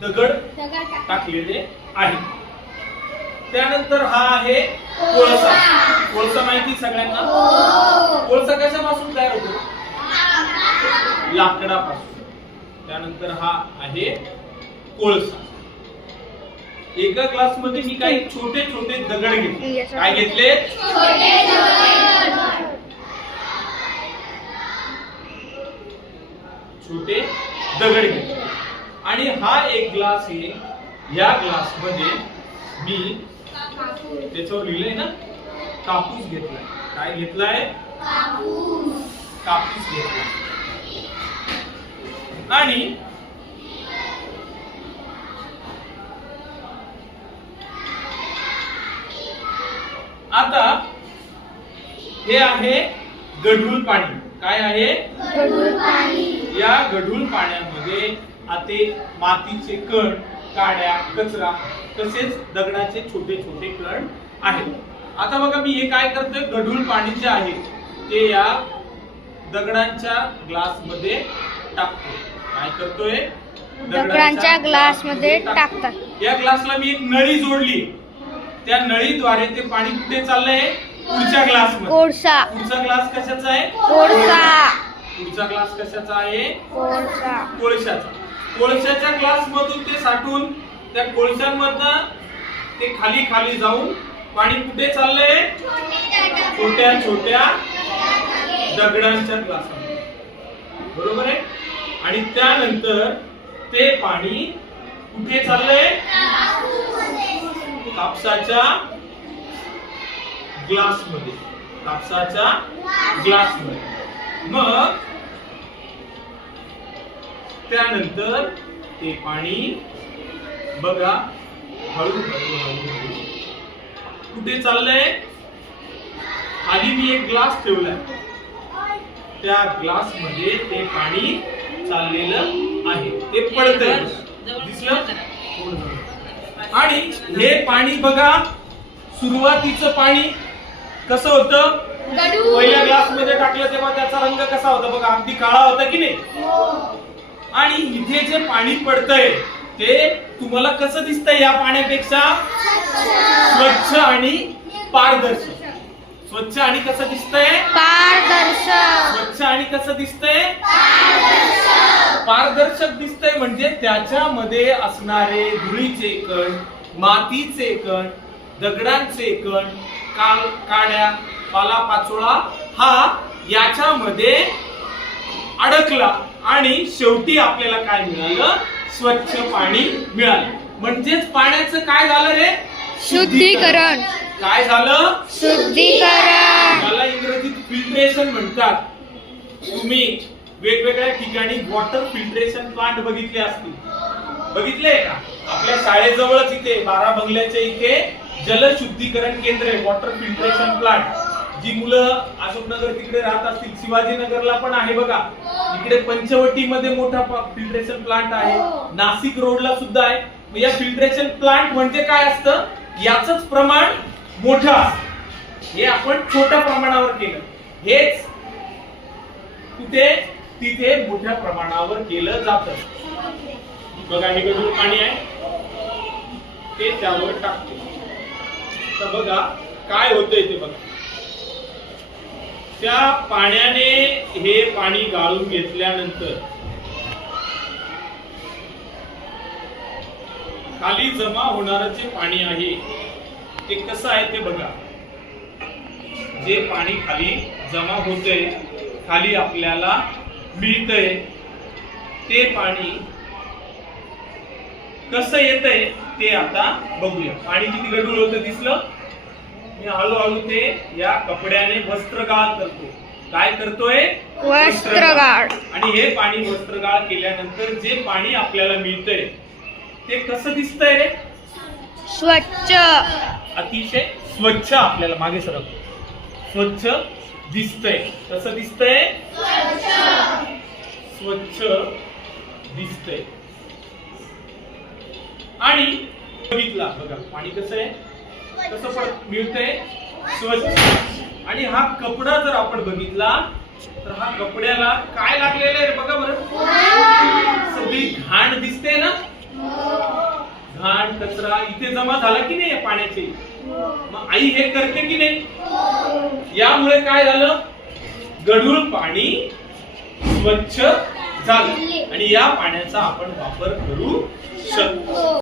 दगड टाकलेले आहे त्यानंतर हा आहे कोळसा. कोळसा माहिती सगळ्यांना? कोळसा कशापासून तयार होतो? लाकडापासून. त्यानंतर हा आहे कोळसा. एका क्लासमध्ये मी काही छोटे छोटे दगड घेतले. काय घेतले? छोटे दगड घेतले. आणि हा एक ग्लास आहे. या ग्लासमध्ये मी त्याच्यावर लिहिलंय ना कापूस घेतलाय. काय घेतलाय? कापूस घेतलाय. आणि आता हे आहे गढूळ पाणी. काय आहे? या गढूळ पाण्यामध्ये आते मातीचे कण काड्या कचरा तसेच दगडाचे छोटे छोटे कण आहेत. आता बघा मी हे काय करतोय? गढूळ पाणी जे आहे ते या दगडांच्या ग्लासमध्ये टाकतोय. काय करतोय? दगडांच्या glass मध्ये टाकतोय. टाकतात. या ग्लासला मी एक नळी जोडली. त्या नळीद्वारे ते पाणी कुठे चाललंय? पुढच्या ग्लासमध्ये कोळसा. पुढचा ग्लास कशाचा आहे? कोळसा. पुढचा ग्लास कशाचा आहे? कोळसा. कोळशाचा. कोळशाच्या ग्लास मधून ते साठून त्या कोळशांमधनं ते खाली खाली जाऊन पाणी कुठे चाललंय? छोट्या छोट्या दगडांच्या ग्लासामध्ये बरोबर आहे? आणि त्यानंतर ते पाणी कुठे चाललंय? कापसाच्या ग्लासमध्ये. कापसाच्या ग्लासमध्ये. मग त्यानंतर ते पाणी बघा हळू हळू हळू हळू. कुठे चाललंय? खाली मी एक ग्लास ठेवलाय. त्या ग्लासमध्ये ते पाणी चाललेलं आहे. ते पडतंय. दिसलं? आणि हे पाणी बघा सुरुवातीचं पाणी कसं होतं? पहिल्या ग्लासमध्ये टाकलं तेव्हा त्याचा रंग कसा होता बघा? अगदी काळा होता की नाही? आणि इथे जे पाणी पडतंय ते तुम्हाला कसं दिसतंय या पाण्यापेक्षा? स्वच्छ आणि पारदर्शक. स्वच्छ आणि कसं दिसतंय? पारदर्शक. स्वच्छ आणि कसं दिसतंय? पारदर्शक. दिसतंय म्हणजे त्याच्यामध्ये असणारे धुळीचे कण मातीचे कण दगडांचे कण काल काड्या पालापाचोळा हा याच्यामध्ये अडकला. आणि शेवटी आपल्याला काय मिळालं? स्वच्छ पाणी मिळालं. म्हणजेच पाण्याचं काय झालं रे? शुद्धीकरण. काय झालं? शुद्धीकरण. याला इंग्रजीत फिल्ट्रेशन म्हणतात. तुम्ही वेगवेगळ्या ठिकाणी वॉटर फिल्ट्रेशन प्लांट बघितले असतील. बघितले का? आपल्या शाळेजवळच इथे बारा बंगल्याच्या इथे जलशुद्धीकरण केंद्र आहे वॉटर फिल्ट्रेशन प्लांट जी मुलं अशोकनगर तिकडे राहत असतील शिवाजीनगरला पण आहे बघा. इकडे पंचवटीमध्ये मोठा फिल्ट्रेशन प्लांट आहे. नाशिक रोडला सुद्धा आहे. या फिल्ट्रेशन प्लांट म्हणजे काय असतं? याच प्रमाण मोठं असतं. हे आपण छोट्या प्रमाणावर केलं. हेच कुठे? तिथे मोठ्या प्रमाणावर केलं जात. बघा हे गढूळ पाणी आहे. ते त्यावर टाकतो. तर बघा काय होतंय ते बघा. त्या पाण्याने हे पाणी गाळून घेतल्यानंतर खाली जमा होणार जे पाणी आहे ते कसं आहे ते बघा. जे पाणी खाली जमा होतंय खाली आपल्याला मिळतंय ते पाणी कसं येतंय ते आता बघूया. पाणी किती गडूळ होतं दिसलं? मी हळूहळू ते या कपड्याने वस्त्रगाळ करतो. काय करतोय? वस्त्रगाळ. आणि हे पाणी वस्त्रगाळ केल्यानंतर जे पाणी आपल्याला मिळतंय ते कसं दिसतंय स्वच्छ. अतिशय स्वच्छ आपल्याला मागे सरक स्वच्छ दिसतंय. कसं दिसतंय? स्वच्छ दिसतंय. आणि बघितला बघा पाणी कसं आहे? कसं पण मिळतंय स्वच्छ आणि हा कपडा जर आपण बघितला तर हा कपड्याला काय लागलेलं आहे रे बघा बरं. सगळी घाण दिसते ना? घाण कचरा इथे जमा झाला की नाही पाण्याचे? मग आई हे करते की नाही? यामुळे काय झालं? गढूळ पाणी स्वच्छ झालं. आणि या पाण्याचा आपण वापर करू शकतो.